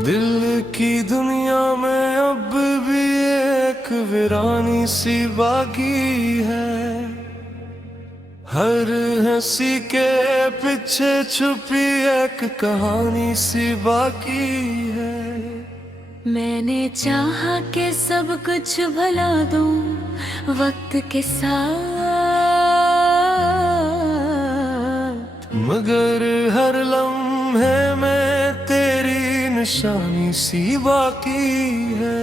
दिल की दुनिया में अब भी एक वीरानी सी बाकी है। हर हंसी के पीछे छुपी एक कहानी सी बाकी है। मैंने चाहा कि सब कुछ भुला दूं वक्त के साथ, मगर हर लम्हे में तेरी निशानी सी बाकी है।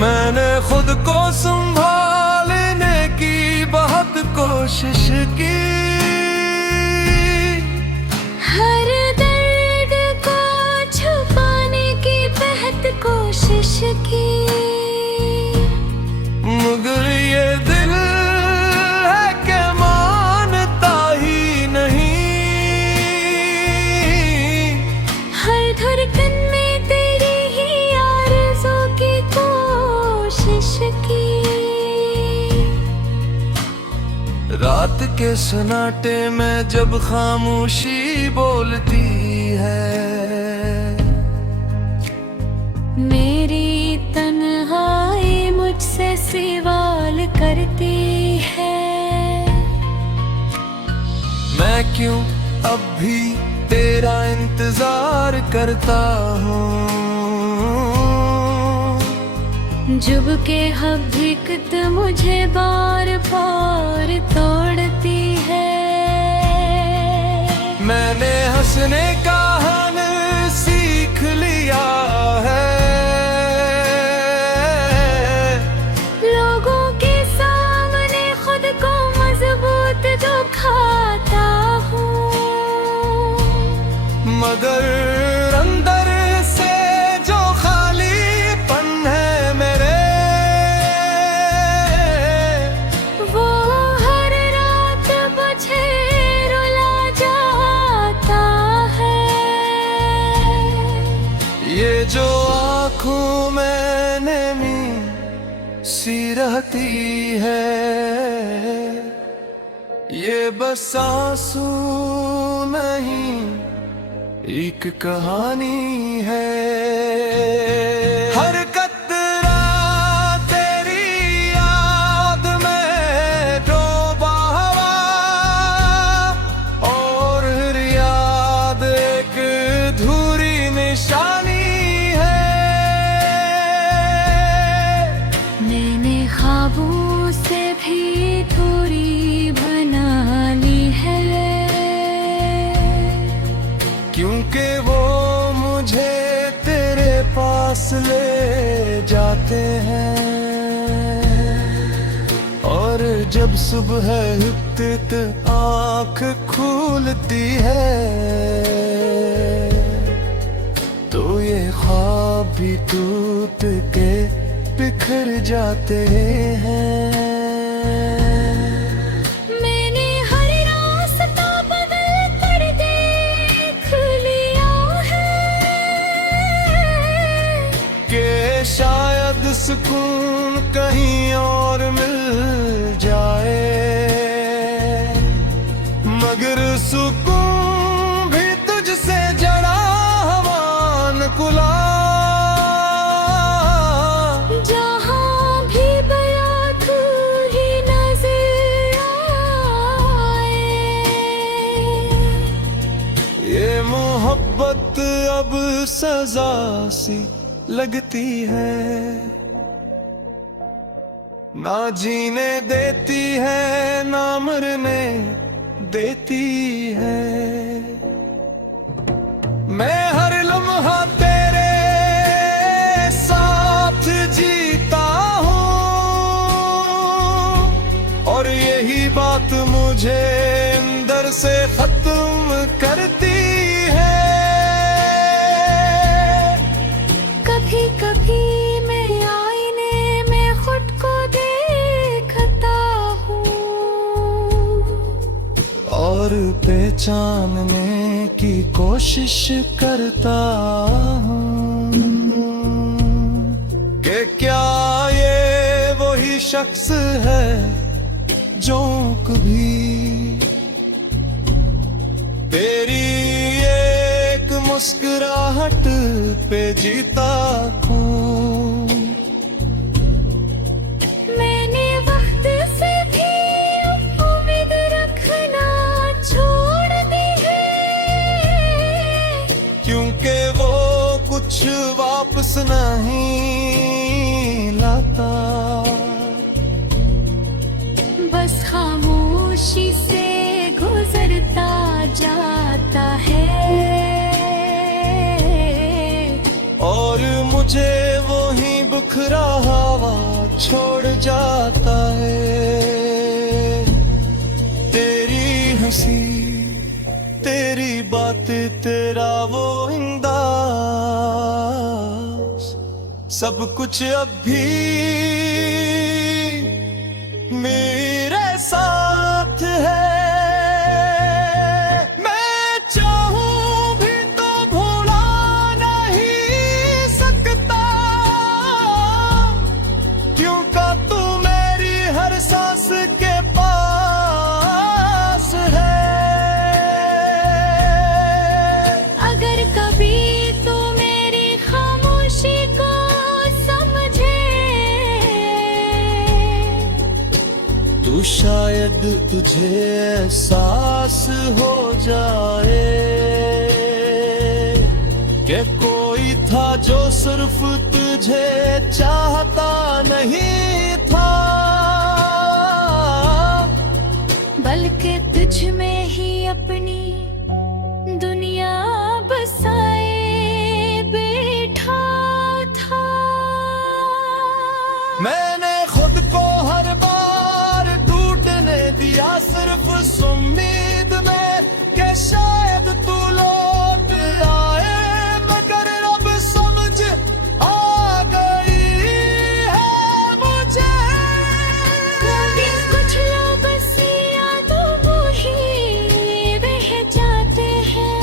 मैंने खुद को संभालने की बहुत कोशिश की, हर दर्द को छुपाने की बेहद कोशिश की, मगर ये दिल है कि मानता ही नहीं। हर धड़कन में तेरी ही आरज़ू की कोशिश की। रात के सन्नाटे में जब खामोशी बोलती है, मेरी तन्हाई मुझसे सवाल करती है। मैं क्यों अब भी तेरा इंतजार करता हूँ। जुब के हकीकत मुझे बार बार तोड़ती है। मैंने हंसने का हुनर सीख लिया है, लोगों के सामने खुद को मजबूत दिखाता हूँ, मगर अंदर से जो खालीपन है मेरे, वो हर रात मुझे रुला जाता है। ये जो आँखों में नमी सी रहती है, ये बस आंसू नहीं एक कहानी है। हर कतरा तेरी याद में डूबा हुआ, और हर याद एक अधूरी निशानी है। मैंने ख्वाबों से भी दूरी बना ली है, क्योंकि वो मुझे तेरे पास ले जाते हैं। और जब सुबह हित्त आँख खुलती है, तो ये ख्वाब भी टूट के बिखर जाते हैं। मैंने हर रास्ता बदल कर देख लिया है, कि शायद सुकून कहीं और मिल जाए, मगर सुकून भी तुझसे जड़ा हवान कुला। जहाँ भी बया तू ही नजर आए। ये मोहब्बत अब सजा सी लगती है, ना जीने देती है ना मरने देती है। मैं हर लम्हा तेरे साथ जीता हूँ, और यही बात मुझे अंदर से खत्म करती है। कभी कभी मैं आईने में खुद को देखता हूँ, और पहचानने की कोशिश करता हूँ कि क्या ये वही शख्स है जो कभी तेरी एक मुस्कुराहट पे जीता हूँ। मैंने वक्त से भी उम्मीद रखना छोड़ दी है, क्योंकि वो कुछ वापस नहीं लाता। बस खामोशी से गुजरता जाता है और मुझे वो ही बिखरा हुआ छोड़ जाता है। तेरी हंसी, तेरी बातें, तेरा वो अंदाज, सब कुछ अब भी मेरे साथ है। मैं चाहूं भी तो भुला नहीं सकता, क्योंकि तू मेरी हर सांस के पास है। अगर कभी तू मेरी खामोशी को समझे तू शायद तुझे एहसास हो जाए कि कोई था जो सिर्फ तुझे चाहता नहीं था, बल्कि तुझ में ही अपनी दुनिया बसाए बैठा था। मैंने खुद को हर बार टूटने दिया सिर्फ इस उम्मीद में कि शायद तू लौट आए, मगर अब समझ आ गई है मुझे। कभी कुछ लोग बस यादों वो ही रह जाते हैं,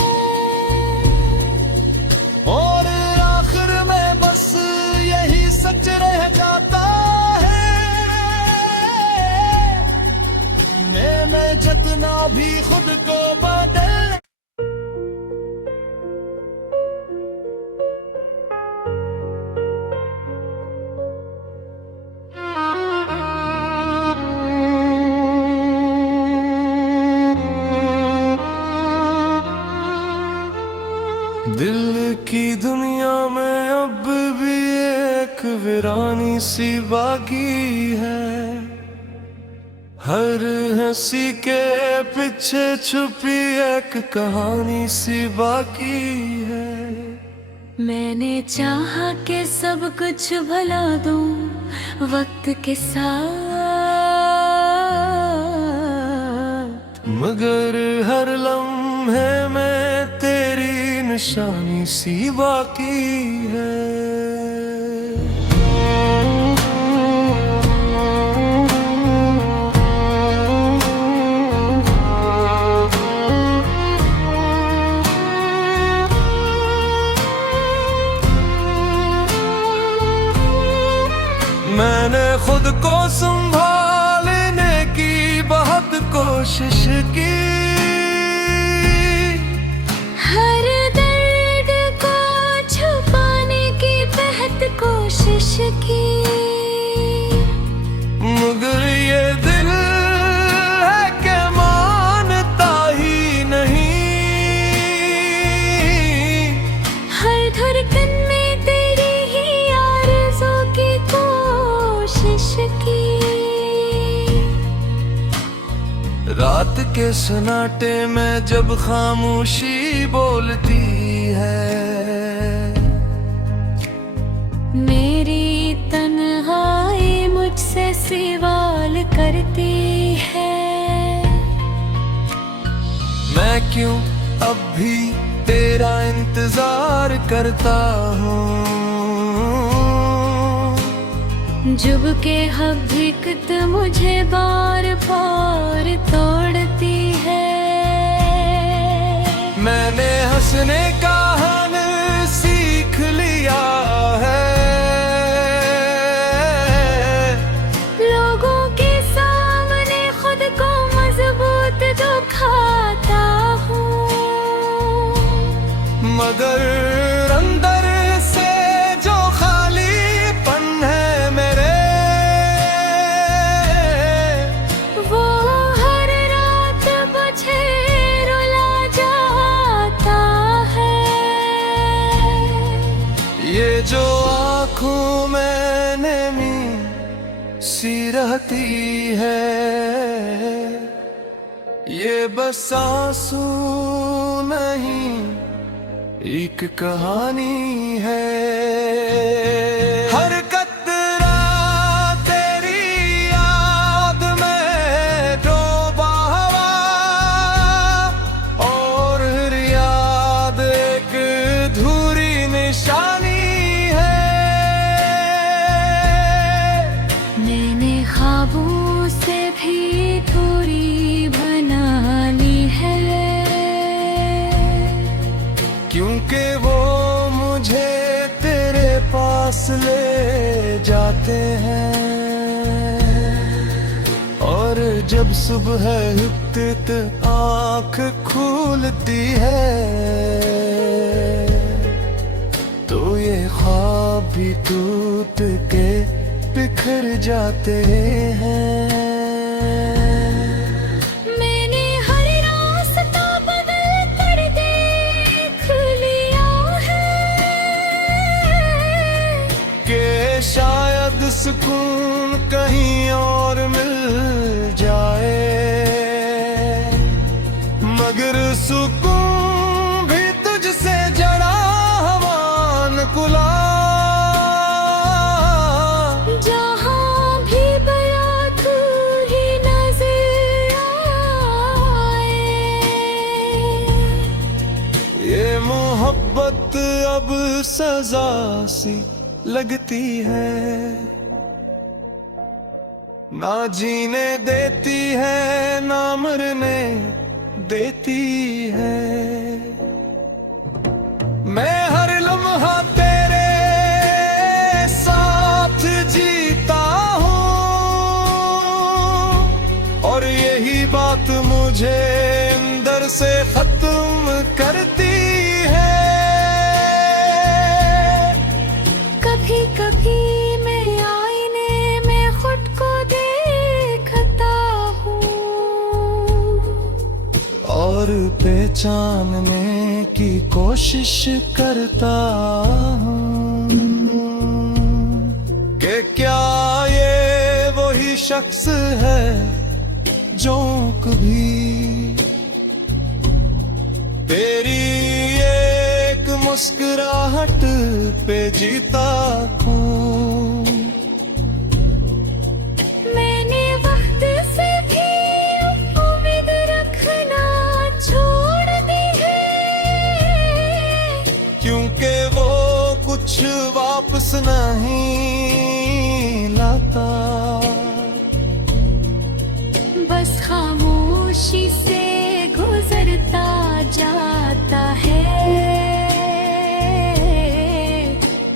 और आखिर में बस यही सच रह जाता है। मैं जितना भी खुद को बदल दिल की दुनिया में अब भी एक वीरानी सी बाकी है। हर हंसी के पीछे छुपी एक कहानी सी बाकी है। मैंने चाहा कि सब कुछ भुला दूं वक्त के साथ, मगर हर लम्हे में तेरी निशानी सी बाकी है। मैंने खुद को संभालने की बहुत कोशिश की, हर दर्द को छुपाने की बेहद कोशिश की, मगर ये दिल है कि मानता ही नहीं। हर धड़कन में तेरी ही आरज़ू की कोशिश की। रात के सन्नाटे में जब खामोशी बोलती है, मेरी तन्हाई मुझसे सवाल करती है। मैं क्यों अब भी तेरा इंतजार करता हूँ। जुब के हकीकत मुझे बार बार तोड़ती है। मैंने हंसने का हन सीख लिया है, लोगों के सामने खुद को मजबूत दिखाता हूँ, मगर अंदर से जो खालीपन है मेरे, वो हर रात मुझे रुला जाता है। ये जो आँखों में नमी सी रहती है, ये बस आंसू नहीं एक कहानी है। हर कतरा तेरी याद में डूबा हुआ, और हर याद एक अधूरी निशानी है। मैंने ख्वाबों से भी दूरी बना ली है, क्योंकि वो मुझे तेरे पास ले जाते हैं। और जब सुबह हिप्तित आँख खुलती है, तो ये ख्वाब भी टूट के बिखर जाते हैं। मैंने हर रास्ता बदल कर देख लिया है, कि शायद सुकून कहीं और मिल जाए, मगर सुकून भी तुझसे जड़ा हवान कुला। जहाँ भी गया तू ही नजर आए। ये मोहब्बत अब सजा सी लगती है, ना जीने देती है ना मरने देती है। मैं हर लम्हा तेरे साथ जीता हूँ, और यही बात मुझे अंदर से खत्म करती है। कभी कभी मैं आईने में खुद को देखता हूँ, और पहचानने की कोशिश करता हूँ कि क्या ये वही शख्स है जो कभी तेरी एक मुस्कुराहट पे जीता हूँ। मैंने वक्त से भी उम्मीद रखना छोड़ दी है, क्योंकि वो कुछ वापस नहीं लाता। बस खामोशी से गुजरता जाता है,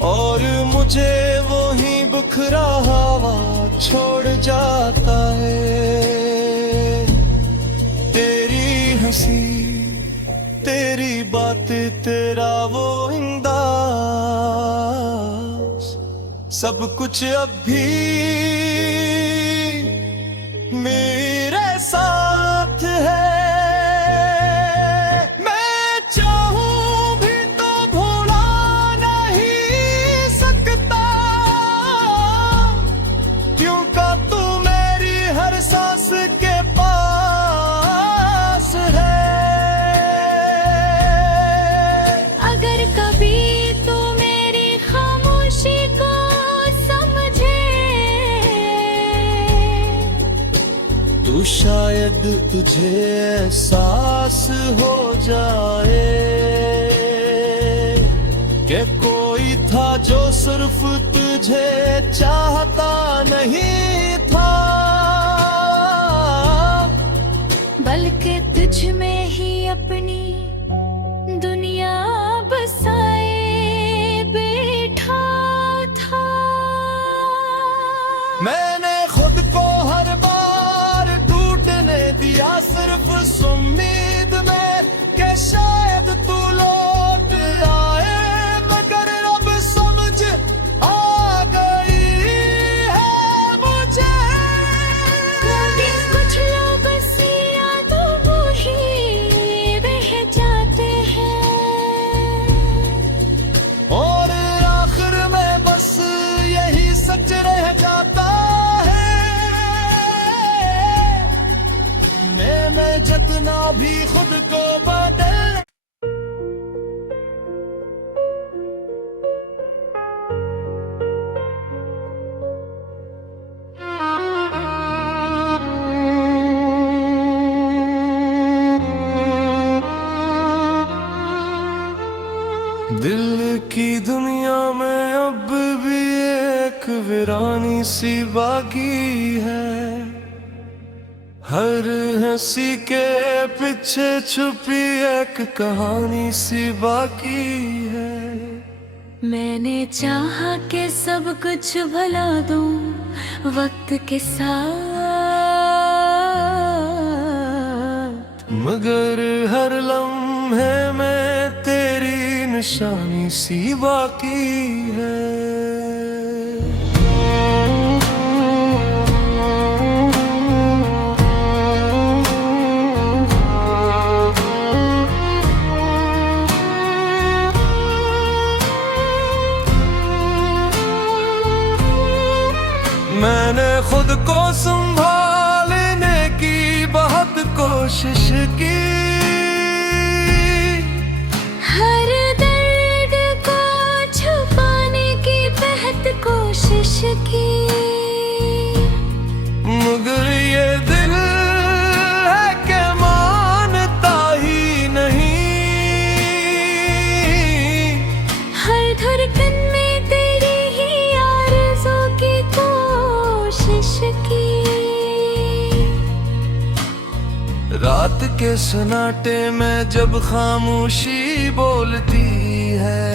और मुझे वो ही बुखरा हवा छोड़ जाता है। तेरी हंसी, तेरी बातें, तेरा वो अंदाज, सब कुछ अब भी मेरे साथ है। मैं चाहूं भी तो भुला नहीं सकता, क्योंकि तू मेरी हर सांस के पास है। अगर कभी तू मेरी खामोशी को समझे, तू शायद तुझे एहसास हो जाए कि कोई था जो सिर्फ तुझे चाहता नहीं था, बल्कि तुझ में ही अपनी भी खुद को बदल। दिल की दुनिया में अब भी एक वीरानी सी बाकी है। हर हंसी के पीछे छुपी एक कहानी सी बाकी है। मैंने चाहा कि सब कुछ भुला दूं वक्त के साथ, मगर हर लम्हे में तेरी निशानी सी बाकी है। मैंने खुद को संभालने की बहुत कोशिश की, हर दर्द को छुपाने की बेहद कोशिश की, मगर ये दिल है कि मानता ही नहीं। हर धड़कन में तेरी ही आरज़ू की कोशिश की। रात के सन्नाटे में जब खामोशी बोलती है,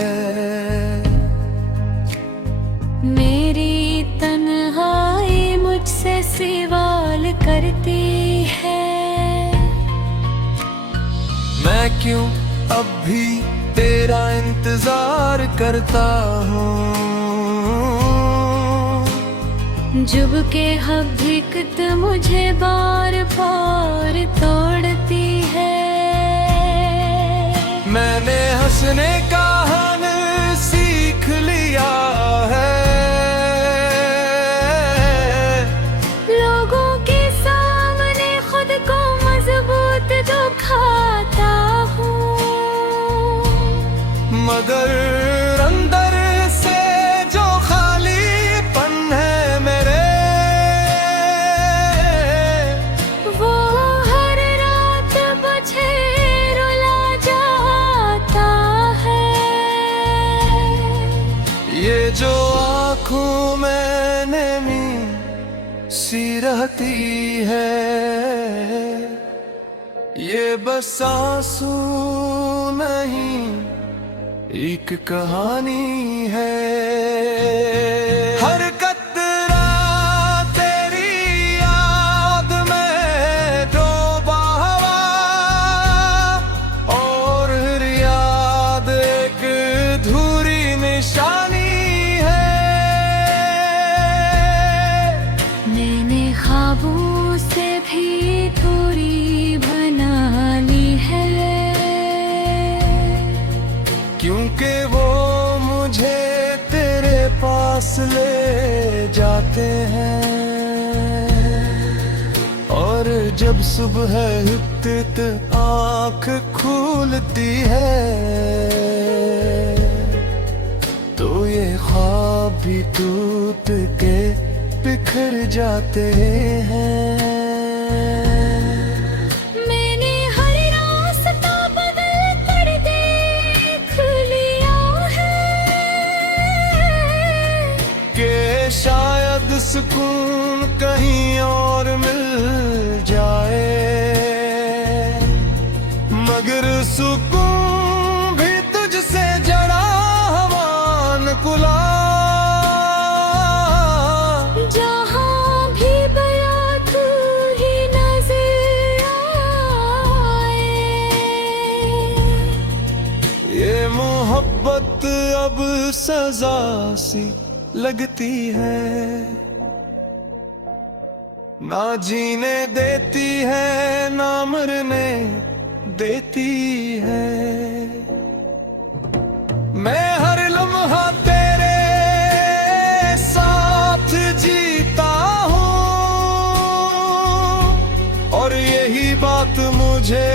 मेरी तन्हाई मुझसे सवाल करती है। मैं क्यों अब भी तेरा इंतजार करता हूँ। जुब के हकीकत मुझे बार बार तोड़ती है। मैंने हंसने का हुनर सीख लिया है। लोगों के सामने खुद को मजबूत दिखाता हूँ, मगर अंदर से जो खालीपन है मेरे, वो हर रात मुझे रुला जाता है। ये जो आँखों में नमी सी रहती है, ये बस आंसू नहीं एक कहानी है। हर कतरा तेरी याद में डूबा हुआ, और हर याद एक अधूरी निशानी है। मैंने ख्वाबों से भी दूरी बना ली है, क्योंकि वो मुझे तेरे पास ले जाते हैं। और जब सुबह हित आँख खुलती है, तो ये ख्वाब भी टूट के बिखर जाते हैं। मैंने हर रास्ता बदल कर देख लिया है, कि शायद सुकून कहीं और मिल जाए, मगर सुकून भी तुझसे जड़ा हवान कुला। जहाँ भी गया तू ही नजर आए। ये मोहब्बत अब सजा सी लगती है, ना जीने देती है ना मरने देती है। मैं हर लम्हा तेरे साथ जीता हूँ, और यही बात मुझे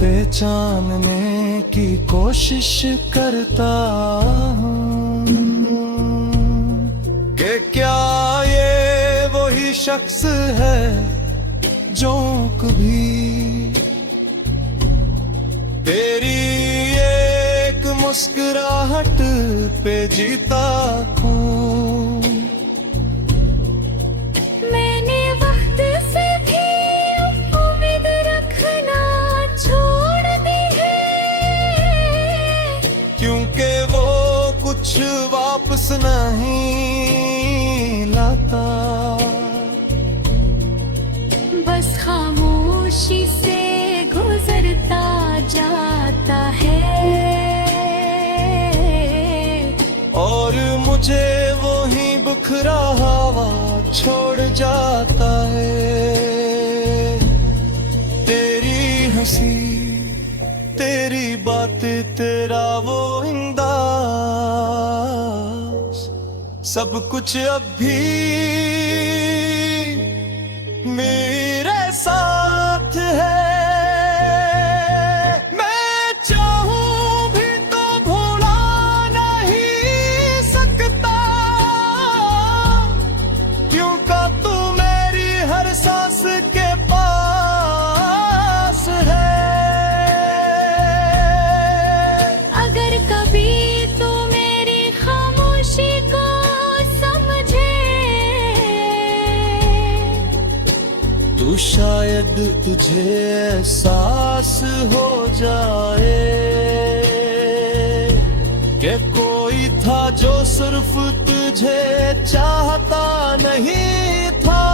पहचानने की कोशिश करता हूँ कि क्या ये वही शख्स है जो कभी तेरी एक मुस्कुराहट पे जीता हूँ। मैंने वक्त से भी उम्मीद रखना छोड़ दी है, क्योंकि वो कुछ वापस नहीं लाता। बस खामोशी से गुजरता जाता है और मुझे वो ही बिखरा हुआ छोड़ जाता है। तेरी हंसी, तेरी बातें, तेरा वो अंदाज, सब कुछ अब भी मेरे साथ है। मैं चाहूं भी तो भुला नहीं सकता, क्योंकि तू मेरी हर सांस के पास है। अगर कभी तू मेरी खामोशी को समझे तू शायद तुझे एहसास हो जाए कि कोई था जो सिर्फ तुझे चाहता नहीं था,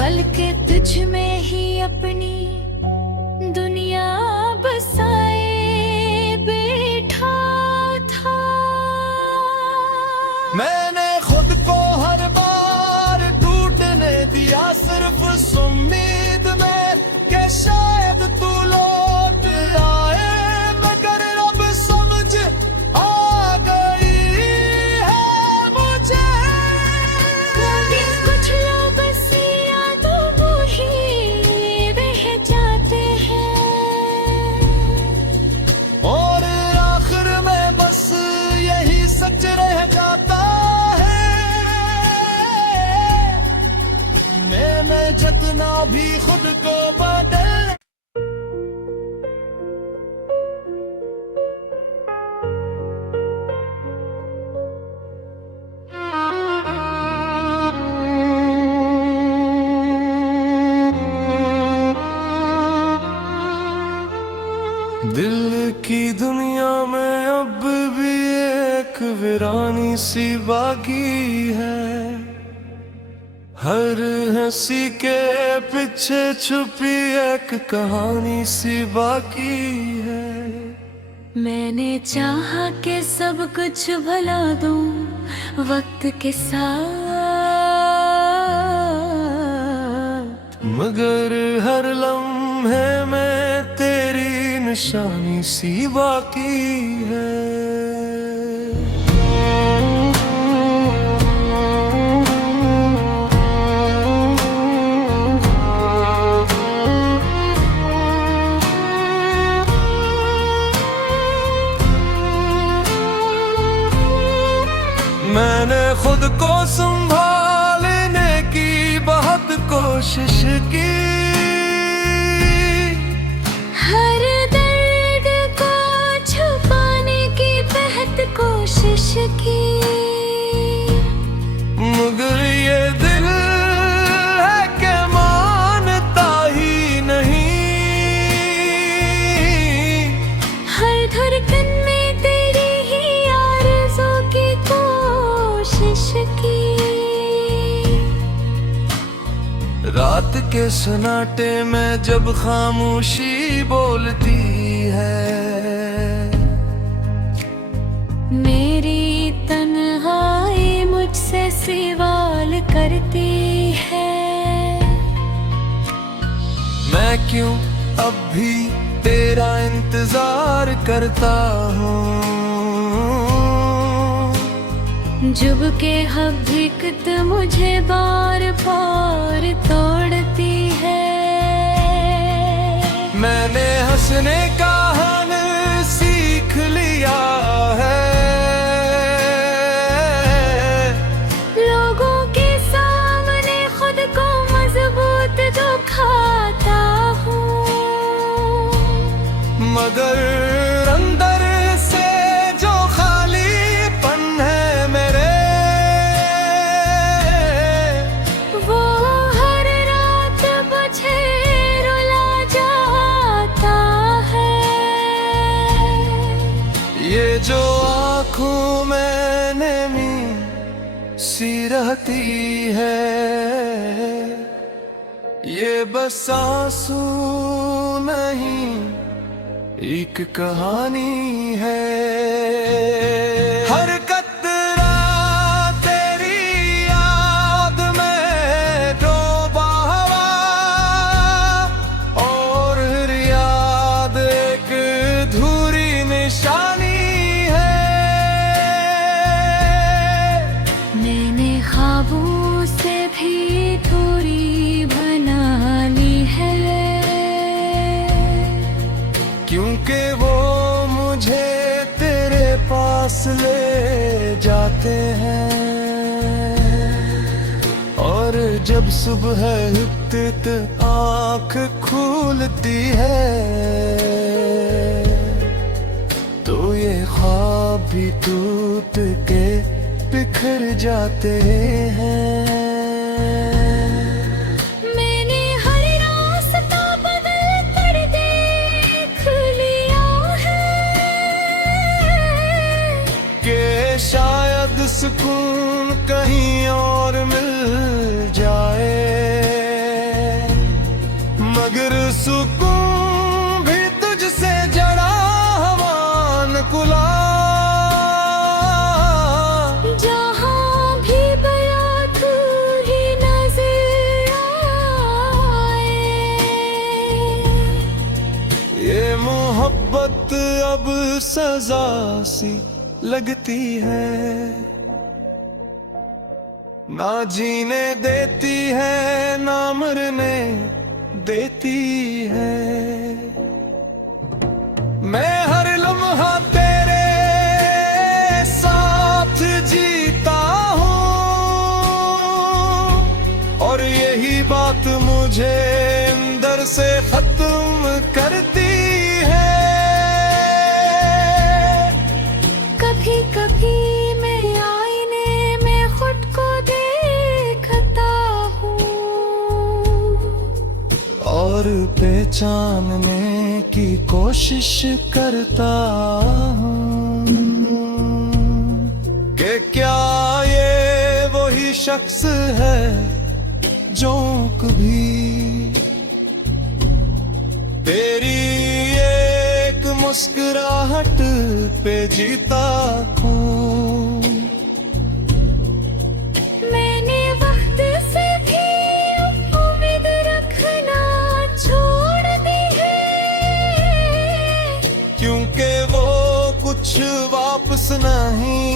बल्कि तुझ में ही अपनी दुनिया बसाए बैठा था। मैंने खुद को हर बार टूटने दिया सिर्फ इस उम्मीद में कि शायद तू लौट आए, मगर अब समझ आ गई है मुझे। कभी कुछ लोग बस यादों को ही रह जाते हैं और आखिर में बस यही सच रह जाता है। मैं जितना भी खुद को बदल दिल की दुनिया में अब भी एक वीरानी सी बाकी है। हर हंसी के पीछे छुपी एक कहानी सी बाकी है। मैंने चाहा कि सब कुछ भुला दूं वक्त के साथ, मगर हर लम्हे में तेरी निशानी सी बाकी है। मैंने खुद को संभालने की बहुत कोशिश की, हर दर्द को छुपाने की बेहद कोशिश की, मगर ये दिल है कि मानता ही नहीं। हर धड़कन में तेरी ही आरज़ू की कोशिश की। रात के सन्नाटे में जब खामोशी बोलती है, मेरी तन्हाई मुझसे सवाल करती है। मैं क्यों अब भी तेरा इंतजार करता हूँ। जुब के हकीकत मुझे बार बार तोड़ती है। मैंने हंसने का हन सीख लिया है, लोगों के सामने खुद को मजबूत दिखाता हूँ, मगर अंदर से जो खालीपन है मेरे, वो हर रात मुझे रुला जाता है। ये जो आँखों में नमी सी रहती है, ये बस आंसू नहीं एक कहानी है। हर कतरा तेरी याद में डूबा हुआ, और हर याद एक अधूरी निशानी है। मैंने ख्वाबों से भी दूरी बना ली है, क्योंकि वो मुझे तेरे पास ले जाते हैं। और जब सुबह हित आँख खुलती है, तो ये ख्वाब भी टूट के बिखर जाते हैं। मैंने हर रास्ता बदल कर देख लिया है, कि शायद सुकून कहीं और मिल जाए, मगर सुकून भी तुझसे जड़ा हवान कुला। जहाँ भी गया तू ही नजर आए। ये मोहब्बत अब सजा सी लगती है, ना जीने देती है ना मरने देती है। मैं हर लम्हा तेरे साथ जीता हूँ, और यही बात मुझे अंदर से खत्म करती है। कभी कभी मैं आईने में खुद को देखता हूँ, और पहचानने की कोशिश करता हूँ कि क्या ये वही शख्स है जो कभी तेरी एक मुस्कुराहट पे जीता हूँ। मैंने वक्त से भी उम्मीद रखना छोड़ दी है, क्योंकि वो कुछ वापस नहीं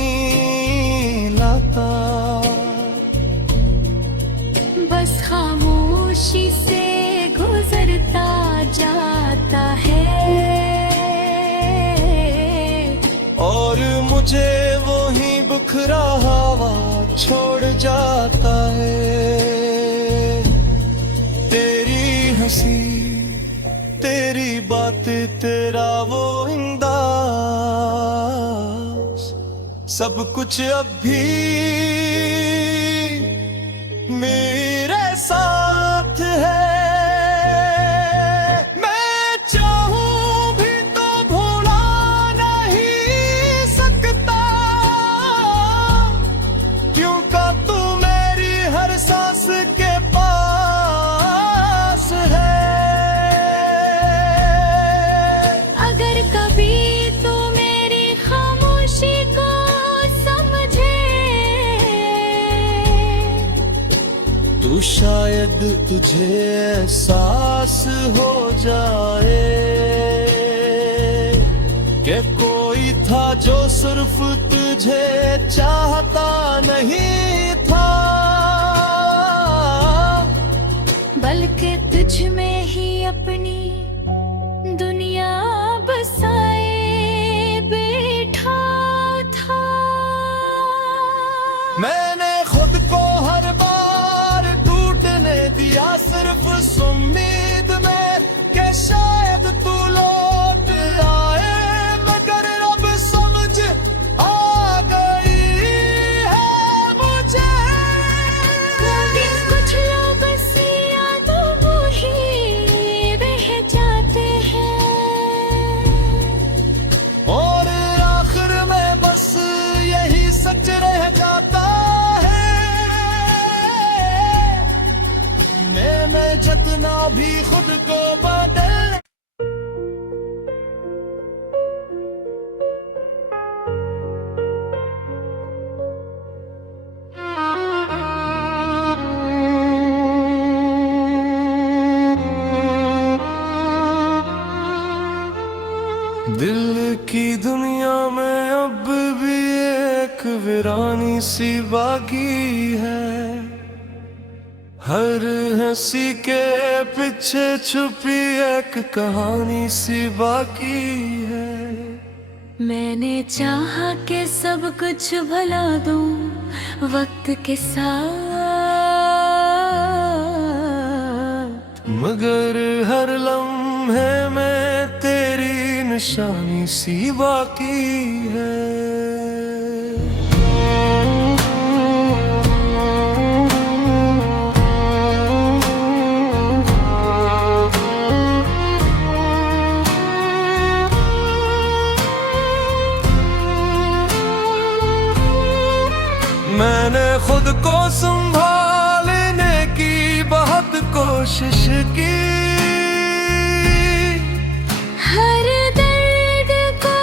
लाता। बस खामोशी से गुजरता जाता है, और मुझे वो ही बुखरा हवा छोड़ जाता है। तेरी हंसी, तेरी बातें, तेरा वो अंदाज, सब कुछ अब भी मेरे साथ है। मैं चाहूं भी तो भुला नहीं सकता, क्योंकि तू मेरी हर सांस के पास है। अगर कभी तू मेरी खामोशी को समझे, तू शायद तुझे एहसास हो जाए कि कोई था जो सिर्फ तुझे चाहता नहीं था, बल्कि तुझ में ही अपनी मैंने खुद को हर बार टूटने दिया सिर्फ इस उम्मीद में कि शायद तू लौट आए, मगर अब समझ आ गई है मुझे। कभी कुछ लोग बस यादों को ही बह जाते हैं, और आखिर में बस यही सच रह जाता है। मैं जितना भी खुद को बदल दिल की दुनिया में अब भी एक वीरानी सी बाकी है, हर हंसी के पीछे छुपी एक कहानी सी बाकी है। मैंने चाहा कि सब कुछ भुला दूं वक्त के साथ, मगर हर लम्हे में तेरी निशानी सी बाकी है। मैंने खुद को संभालने की बहुत कोशिश की, हर दर्द को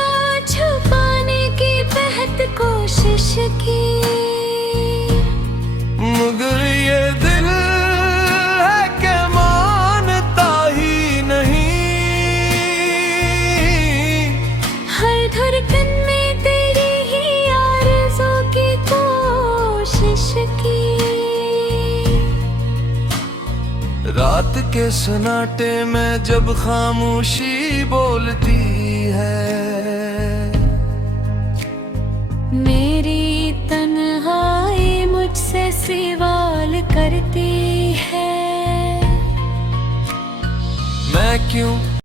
छुपाने की बेहद कोशिश की, मगर ये दिल है कि मानता ही नहीं। हर धड़कन में तेरी ही आरज़ू की कोशिश की। रात के सन्नाटे में जब खामोशी बोलती है, मेरी तन्हाई मुझसे सवाल करती है। मैं क्यों